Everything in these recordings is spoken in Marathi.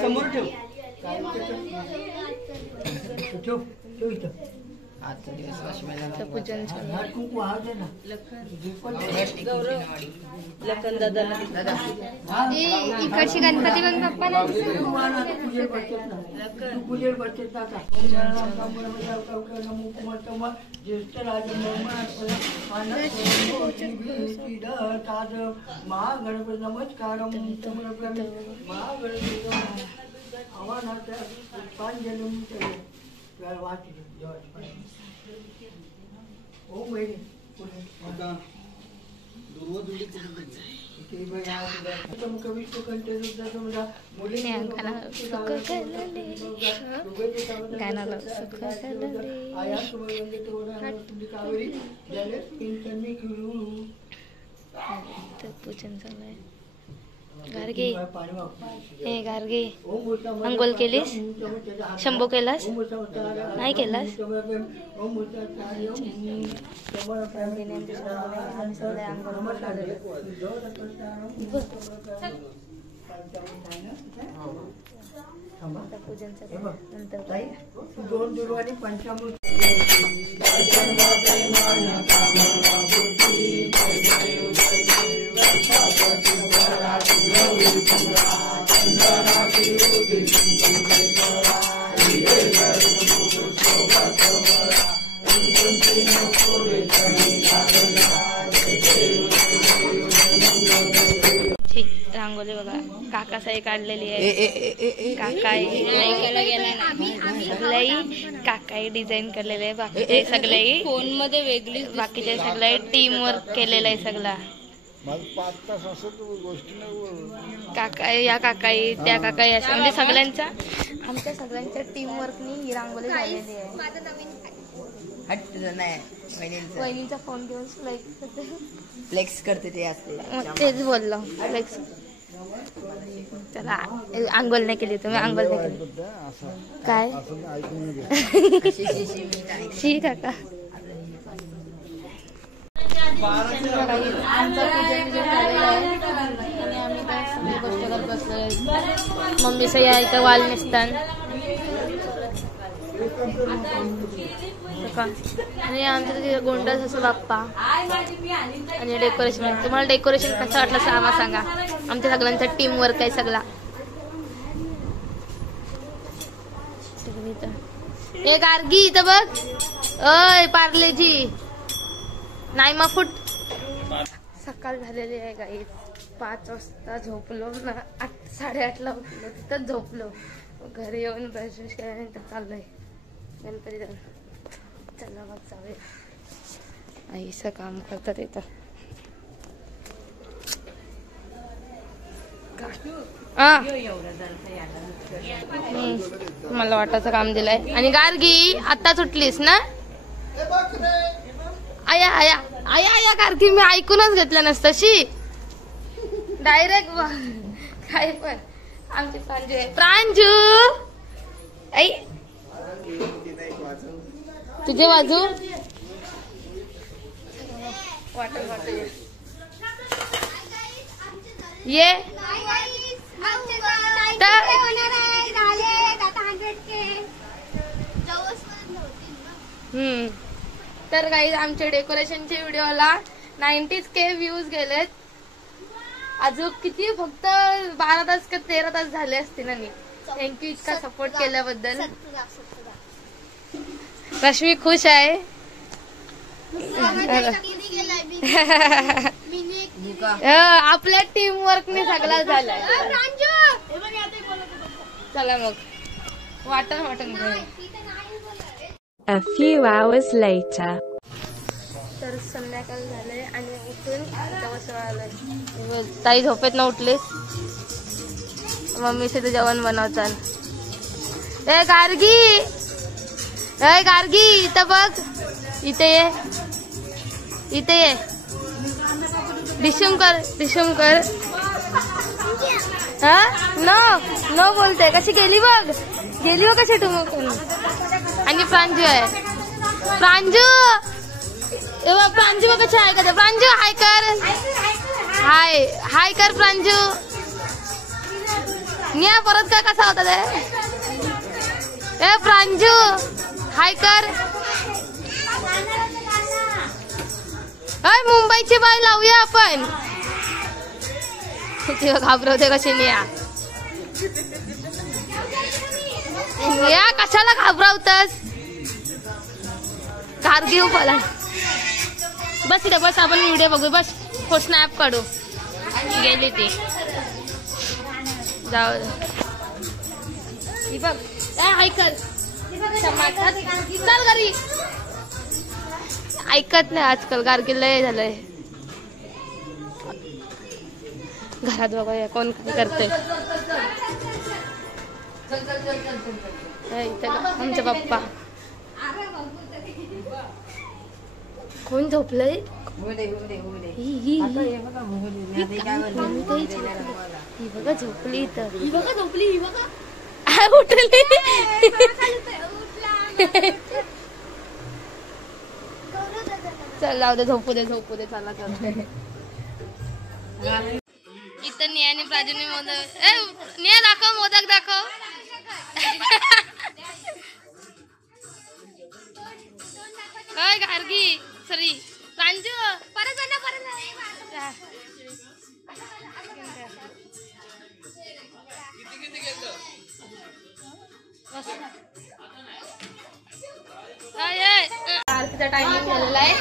समोर ठेव. आजचा दिवस वाशमेला पूजन इकडची गणपती मग बाप्पा महागणपती नमस्कार पूजन चालू आहे. गार्गे हे गार्गे अंघोळ केलीस? शंभू केलास? नाही केलास? पूजन नंतर दोन दुर्वाणी पंचामृत रांगोली बघा काकासाई काढलेली आहे. काकाई काकाई डिझाईन केलेले आहे. बाकीचे सगळे फोन मध्ये वेगळी बाकीचे सगळे टीम वर्क केलेलं आहे सगळा. काकाई या काकाई त्या काकाई असं म्हणजे सगळ्यांचा आमच्या सगळ्यांच्या टीम वर्कनी ही रांगोली झालेली आहे. वहिनीचा फोन घेऊन फ्लेक्स करते ते असते तेच बोललो फ्लेक्स. चला आंघोळ नाही केली तुम्ही? आंघोळ नाही केली काय? शी काका आमचं पूजन झालेलं आहे आणि आम्ही काय सगळी गोष्ट करत बसलोय. मम्मीचं या इथं वाल नेसतान आणि आमच्या तिथे गोंडस असं बाप्पा आणि डेकोरेशन. तुम्हाला डेकोरेशन कसं वाटलं आम्हाला सांगा. आमच्या सगळ्यांचा टीम वर्क आहे सगळा. ए गार्गी इथं बघ. अय पार्लेजी नाही मग फुट. सकाळ झालेली आहे गाई. 5 वाजता झोपलो ना 8:30ला उठलो तिथंच झोपलो. घरी येऊन ब्रश केल्यानंतर चाललोय गणपती जाऊन. चला मग जाऊया. आईचं काम करतात इथं. मला वाटायचं काम दिलंय. आणि गार्गी आता सुटलीस ना? आया आया आया आया गार्गी मी ऐकूनच घेतलं नसतशी डायरेक्ट काय पण. आमची प्रांजू आहे. प्रांजू आई तुझे बाजू वाटर वाटर ये तर गाईज आमच्या डेकोरेशनच्या व्हिडिओला 90K व्ह्यूज गेलेत. अजून किती फक्त 12 तास का 13 तास झाले असतील. आणि थँक्यू इतका सपोर्ट केल्याबद्दल. रश्मी खुश आहे. आपल्या टीम वर्कने सगळा झालाय. चला मग वाटण वाटण घेऊ. A few hours later. तर संध्याकाळ झाले आणि उठून आलोय. ताई झोपेत न उठलीस? मम्मीचे ते जेवण बनवतात. ए गार्गी ए गार्गी इथं बघ. इथे ये इथे ये. डिशुम कर डिशुम कर. हा नो नो बोलते. कशी गेली बघ गेली बघ कशी टुमकून. आणि प्रांजू आहे. प्रांजू प्रांजू बघ कशी हाय करते. प्रांजू हाय कर. हाय हाय कर प्रांजू. निया परत काय कसा होता ते ए प्रांजू हाय कर मुंबईची बाई लावूया आपण तेव्हा घाबरवते कशी निया निया कशाला घाबरवतस गार्गी मला बस इथे बस आपण व्हिडिओ बघू बस स्नॅप काढू गेली ती जाऊ बघ ऐकत चल घरी ऐकत नाही आजकाल गार्गी लय झालंय घरात बघूया कोण काय करते आमचा पप्पा कोण झोपलंय ही बघा झोपली इथं उठली चल जाऊ दे झोपू दे चला चल इथं नियाने प्राजूने मोदक निया दाखव मोदक दाखव काय गार्गी सॉरी प्रांजू परत आरतीचा टाइमिंग झालेला आहे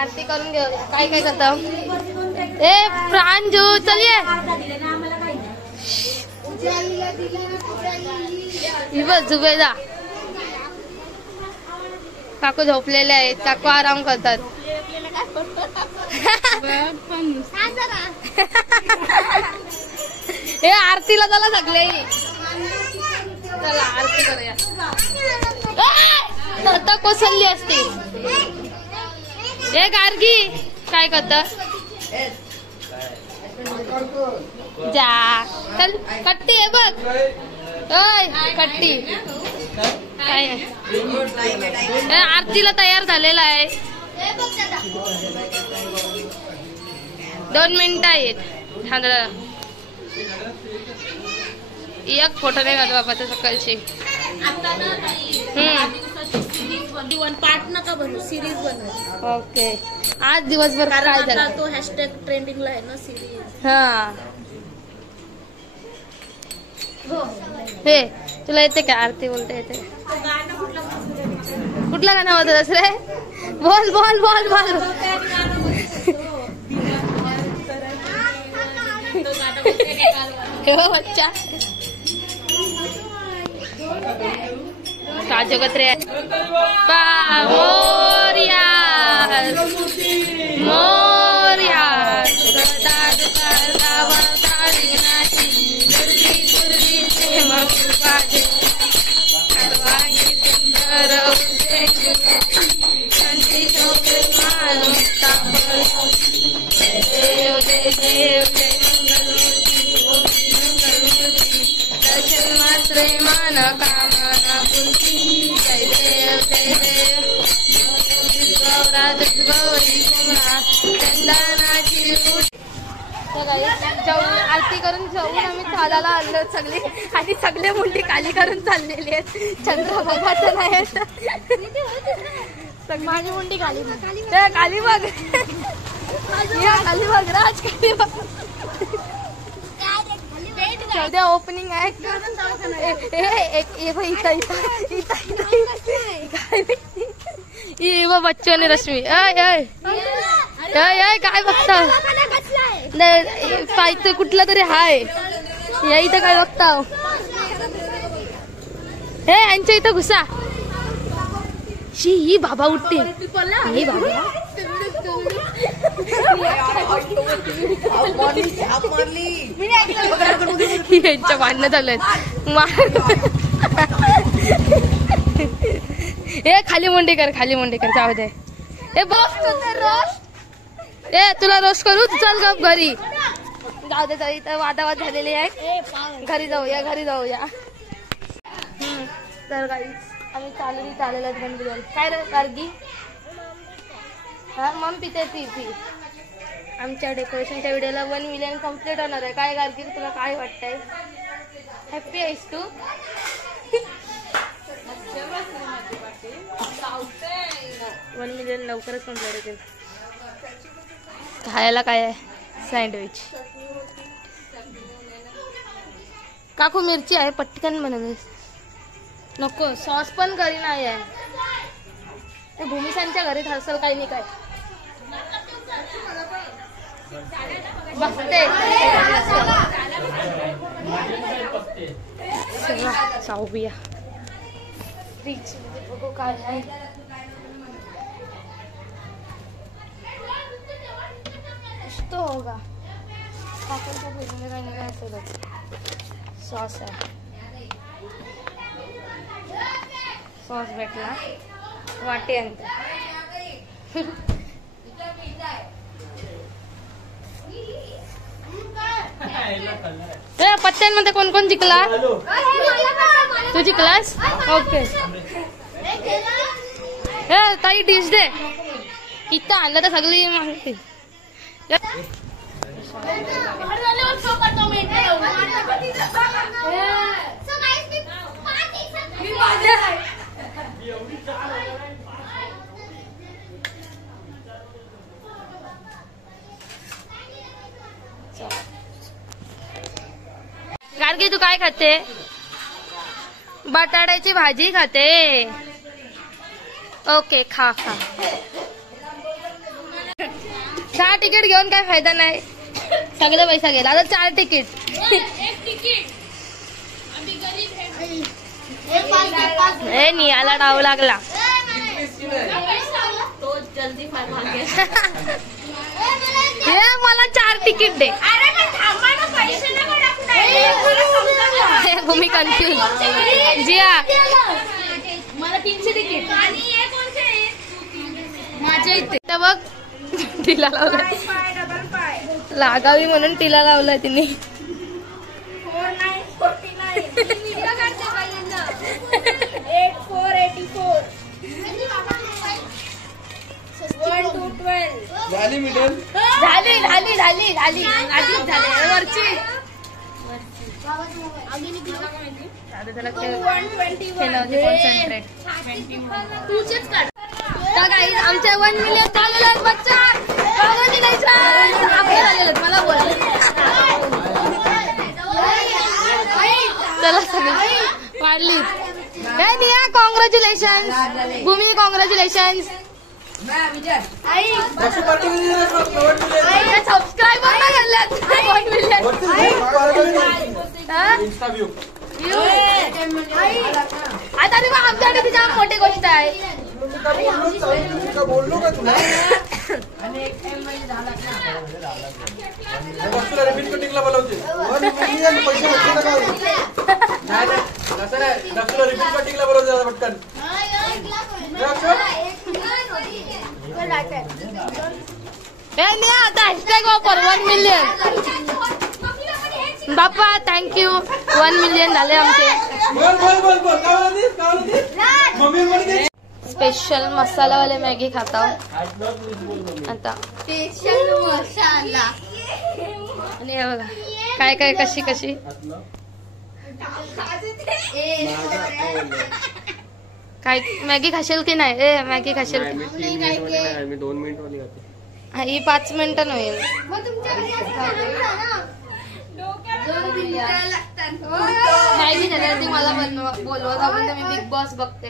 आरती करून घेऊ काय करत ए प्रांजू चलिये जुबेदा काकू झोपलेले आहेत काकू आराम करतात हे आरतीला चला सगळे चला आरती करूया आता कोसळली असती हे गार्गी काय करत जा चल कट्टी आहे बघ कट्टी काय आरतीला तयार झालेला आहे 2 मिनिटं आहेत एक फोटो नाही घालू बाबाचा सकाळची पार्ट नका बनवू सिरीज बनवू ओके आज दिवसभर काय झालं तो हॅशटॅग ट्रेंडिंगला आहे ना सिरीज हा हे तुला येते का आरती बोलता येते कुठलं गाणं होतं दसरे बोल बोल बोल बोल बच्चा काजोगत्रे मोर्या मोर्या आरती करून जाऊन आम्ही चालायला आणलो सगळे आणि सगळे मुंडी खाली करून चाललेली आहेत चंद्र बघायचं नाही माझी मुंडी खाली खाली बघ खाली बघ राज खाली बघ सध्या ओपनिंग आहे बच्चों ने रश्मी काय बघता पाहिजे कुठला तरी हाय या इथं काय बघता हे यांच्या इथं घुसा ही बाबा उठते ही बाबा यांच्या भांडणं झालं हे खाली मुंडी कर जाऊ दे हे ए तुला रोस्ट करू चल गप घरी जाऊ दे इथं वादावाद झालेली आहे घरी जाऊया तर गाईस आम्ही चाललेलो गणपती काय रे गार्गी हा मम पिते पी आमच्या डेकोरेशनच्या व्हिडिओला 1 मिलियन कम्प्लीट होणार आहे काय गार्गी तुला काय वाटतंय हॅपी आहेस तू? 1 मिलियन लवकरच कंप्लीट होते. खायला काय आहे? सँडविच. काकू मिरची आहे, पटकन बनवली. नको, सॉस पण घरी नाही आहे. ते भूमिकांच्या घरी असेल काही नाही काय. बघते जाऊया फ्रीज मध्ये बघू काय आहे. तो होगा काकूच्या फ्रीजमध्ये काही नाही काय असेलच. सॉस आहे, सॉस भेटला. वाटी आणते. पत्त्यांमध्ये कोण कोण जिंकला? तू जिंकलास? ओके. ताई डिश दे. इथं आणलं तर सगळी मागते. गार्गी तू काय खाते? बटाट्याची भाजी खाते. ओके, खा खा. 6 तिकीट घेऊन काय फायदा नाही. सगळे पैसा गेला. आता 4 तिकीट. ए नियाला डाव लागला. मला 4 तिकीट दे. भूमी कन्फ्युज. जिया मला 300 तिकीट. माझ्या इथे बघ टिला लावलाय. लागावी म्हणून टिला लावलाय तिने. 12 झाली वरची. आमच्या 1 मिलियन झालेलं बच्चा. मला बोल. चला सगळी वाढली. निया कॉंग्रॅच्युलेशन. भूमी कॉंग्रॅच्युलेशन. सबस्क्राईबर आता आमच्याकडे तिच्या मोठी गोष्ट आहे. बोललो का तुला? रिपीट कटिंगला बोलवते. पैसे रिपीट कटिंगला बोलवते पटकन. आता हॅशटॅग वापर 1 मिलियन. बाप्पा थँक्यू. 1 मिलियन झाले आमचे. स्पेशल मसालावाले मॅगी खाता आता. आणि हे बघा काय काय कशी कशी. काय मॅगी खाशील की नाही? ए मॅगी खाशील? मी 2 मिनिट वाली खाते. ही 5 मिनिटं होईल. मॅगी झाल्यावरती मला बोलवत आपण मी बिग बॉस बघते.